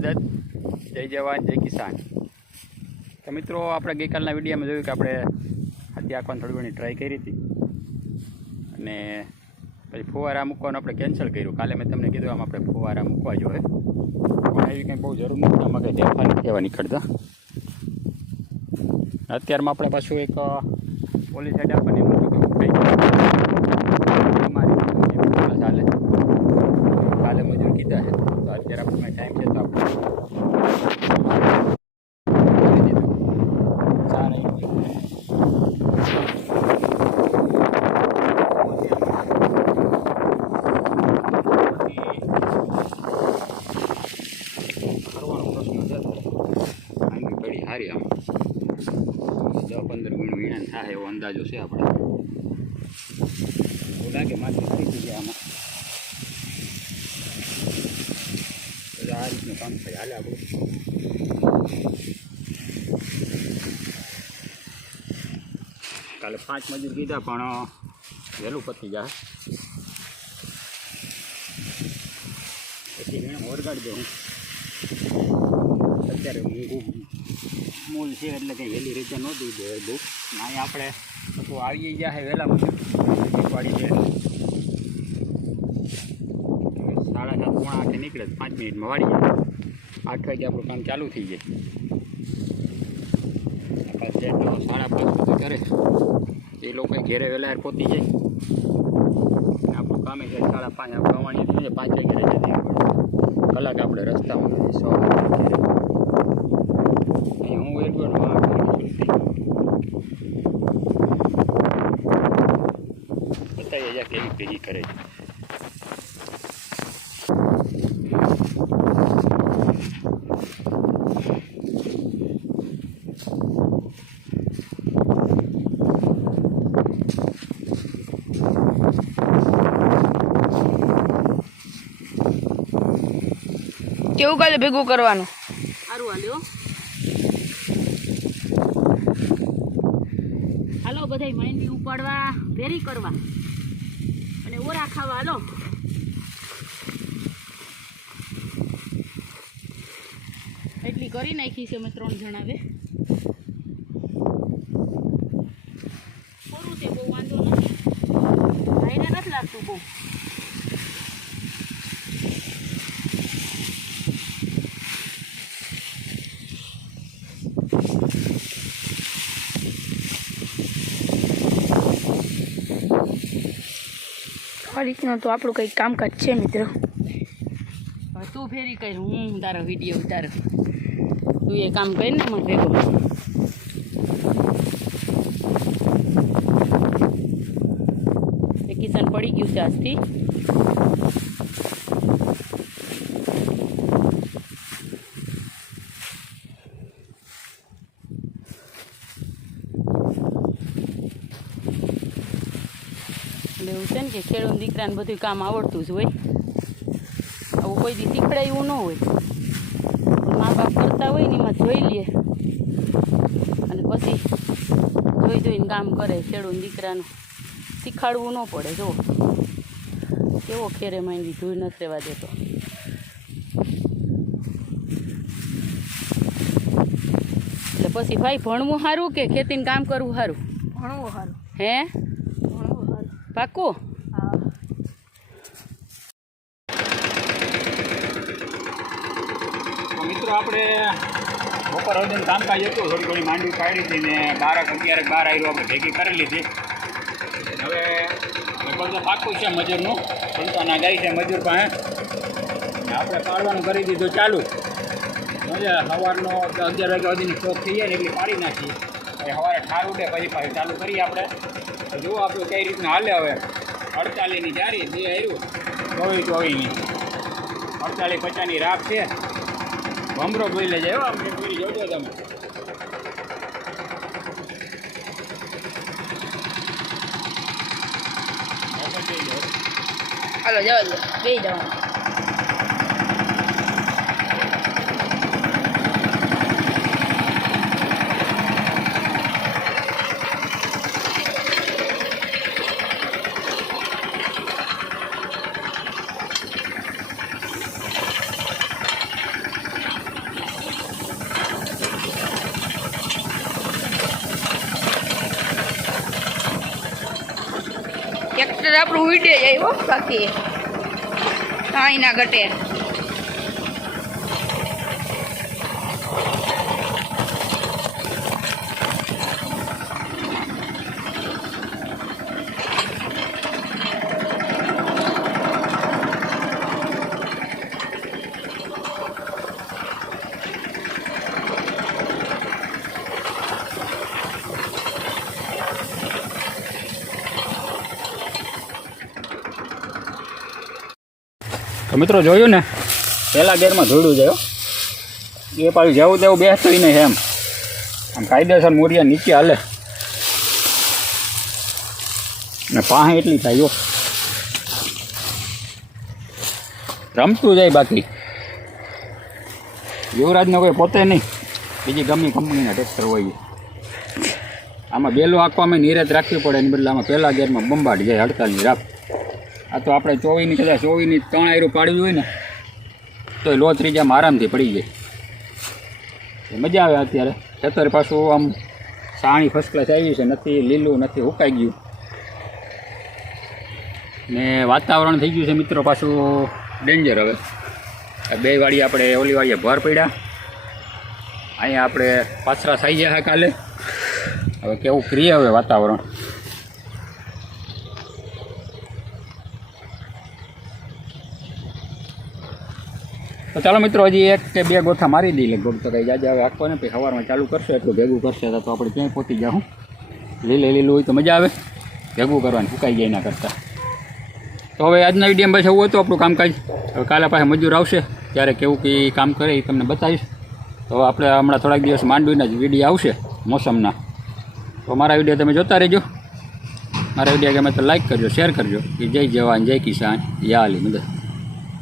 મદદ. જય જવાન, જય કિસાન. તો મિત્રો, આપણે ગઈકાલના વિડીયોમાં જોયું કે આપણે હાથી આંખવાની થોડી ઘણી ટ્રાય કરી હતી. અને પછી ફુવારા મૂકવાનું આપણે કેન્સલ કર્યું. કાલે મેં તમને કીધું આમ આપણે ફુવારા મૂકવા જોઈએ. પણ એવી કંઈ બહુ જરૂર નથી. આમાં કંઈ કહેવા નથી એવા નીકળતા. અત્યારમાં આપણે પાછું એક પોલીસ સાઈડ આપણને એમ હતું કંઈ અમારી ચાલે કાલે મજૂર કીધા છે તો અત્યારે આપણે ટાઈમ છે તો આપણે કરી દીધું ચા નહીં હોય. ફરવાનો પ્રશ્ન છે આંગળી પડી હારી આમ દસ પંદર ગુણ વીણા થાય એવો અંદાજો છે આપણે. લાગે માથે ખરી ગયા આમાં. આ રીતનું કામ થાય, હાલે આપણું. કાલે પાંચ મજૂર કીધા, પણ વહેલું પતી જાય. પછી એને ઓરગાડી દઉં અત્યારે મૂલ છે એટલે કંઈ વહેલી રીતે નહોતી બહુ. અહીં આપણે તો આવી ગયા વહેલા મજૂર વાડી છે. સાડા સાત પોણા આઠે નીકળે પાંચ મિનિટમાં વાળી જાય. આઠ વાગે આપણું કામ ચાલુ થઈ જાય. સાડા પાંચ સુધી કરે. એ લોકો ઘેરે વહેલા પહોંચી જાય. આપણું કામે છે સાડા પાંચ. આપણે કમાણી પાંચ વાગે કલાક આપણે રસ્તામાં અહીં હું એટલું આઠ વાગે શરૂ થઈ ગયું બતાવીએ જા કેવી ભેગી કરે છે કેવું કાલે ભેગું કરવાનું? સારું હાલ્યો હાલો બધાય માંડવી ઉપાડવા ફેરી કરવા. ઓરા ખાવા હાલો. એટલી કરી નાખી છે અમે ત્રણ જણાવે ખરું છે બહુ વાંધો નથી ભાઈને નથી લાગતું બહુ આ રીતનું તો આપણું કંઈક કામકાજ છે મિત્રો. તું ફેરી કર, હું તારો વીડિયો ઉતાર. તું એ કામ કરીને મને ભેગો. વેકેશન પડી ગયું છે આજથી. એટલે એવું છે ને કે ખેડૂત દીકરાને બધું કામ આવડતું જ હોય. આવું કોઈ દી શીખડાયું ન હોય. મા બાપ કરતા હોય ને એમાં જોઈ લે. અને પછી જોઈ જોઈને કામ કરે ખેડૂત દીકરાનું. શીખાડવું ન પડે જો કેવો ખેરે માંડી ધૂળ નથી રહેવા દેતો. એટલે પછી ભાઈ ભણવું સારું કે ખેતીનું કામ કરવું સારું? ભણવું સારું. હે? પાકું મિત્રો આપણે બપોર સુધીનું કામકાજ હતું. થોડી થોડી માંડવી પાડી હતી ને બારક અગિયાર બાર આવ્યું આપણે ભેગી કરી લીધી. હવે લગભગ પાકું છે મજૂરનું. સંતાના જાય છે મજૂર પાસે. આપણે પાડવાનું કરી દીધું ચાલુ. મજા સવારનો અગિયાર વાગ્યા સુધીની સ્ટોક થઈ જાય ને એટલી પાડી નાખીએ. સવારે ઠાર ઉડે, પછી પાછી ચાલુ કરીએ આપણે. જુઓ આપણું કઈ રીતના હાલે હવે. અડતાલીસની જારી બે આવ્યું ચોવીસ ચોવીસની અડતાલીસ પચાસની રાખ છે. ભમરો બોઈ લેજે અમને પૂરી જોજો તમે. હાલો, જવા દો. બે જવાનું ટ્રેક્ટર આપણું ઉડે જાય હો બાકી. કાંઈ ના ઘટે. તો મિત્રો જોયું ને? પહેલા ગેરમાં ધોડું જાય. એ પાછું જેવું તેવું બેસતું નહીં એમ. આમ કાયદેસર મૂરિયા નીચે હાલે. ને પાસે એટલી થાય જો રમતું જાય બાકી. યુવરાજને કોઈ પોતે નહીં. બીજી ગમી કંપનીના ટ્રેક્ટર હોય. આમાં બેલો આંકવામાં નિરત રાખવી પડે એની બદલે આમાં પહેલા ગેરમાં બંબાટ જાય, હડતાલની રાખ. આ તો આપણે ચોવીની કદાચ ચોવીની ત્રણ આયરું પાડવી હોય ને તો લો ત્રીજામાં આરામથી પડી જાય. મજા આવે અત્યારે. ખેતર પાછું આમ સાણી ફર્સ્ટ ક્લાસ આવી છે, નથી લીલું, નથી ઉકાઈ ગયું. ને વાતાવરણ થઈ ગયું છે મિત્રો પાછું ડેન્જર હવે. બે વાળી આપણે ઓલી વાળીએ ભર પડ્યા. અહીંયા આપણે પાછરા થઈ ગયા કાલે. હવે કેવું ક્રિય હવે વાતાવરણ? તો ચાલો મિત્રો, હજી એક કે બે ગોઠા મારી દઈ લગભગ. તો કંઈ જાજા હવે આખો ને પછી સવારમાં ચાલુ કરશે, એટલું ભેગું કરશે તો આપણે ક્યાંય પહોંચી જાઉં. લીલે લીલું હોય તો મજા આવે. ભેગું કરવાનું ફૂકાઈ જાય એના કરતાં. તો હવે આજના વીડિયો બસ એવું હતું આપણું કામકાજ. હવે કાલે પાસે મજૂર આવશે, ત્યારે કેવું કે કામ કરે એ તમને બતાવીશ. તો આપણે હમણાં થોડાક દિવસ માંડવીના જ વીડિયો આવશે, મોસમના. તો મારા વીડિયો તમે જોતા રહેજો. મારા વીડિયો ગમે તો લાઈક કરજો શેર કરજો. કે જય જવાન, જય કિસાન યા અલી મદદ.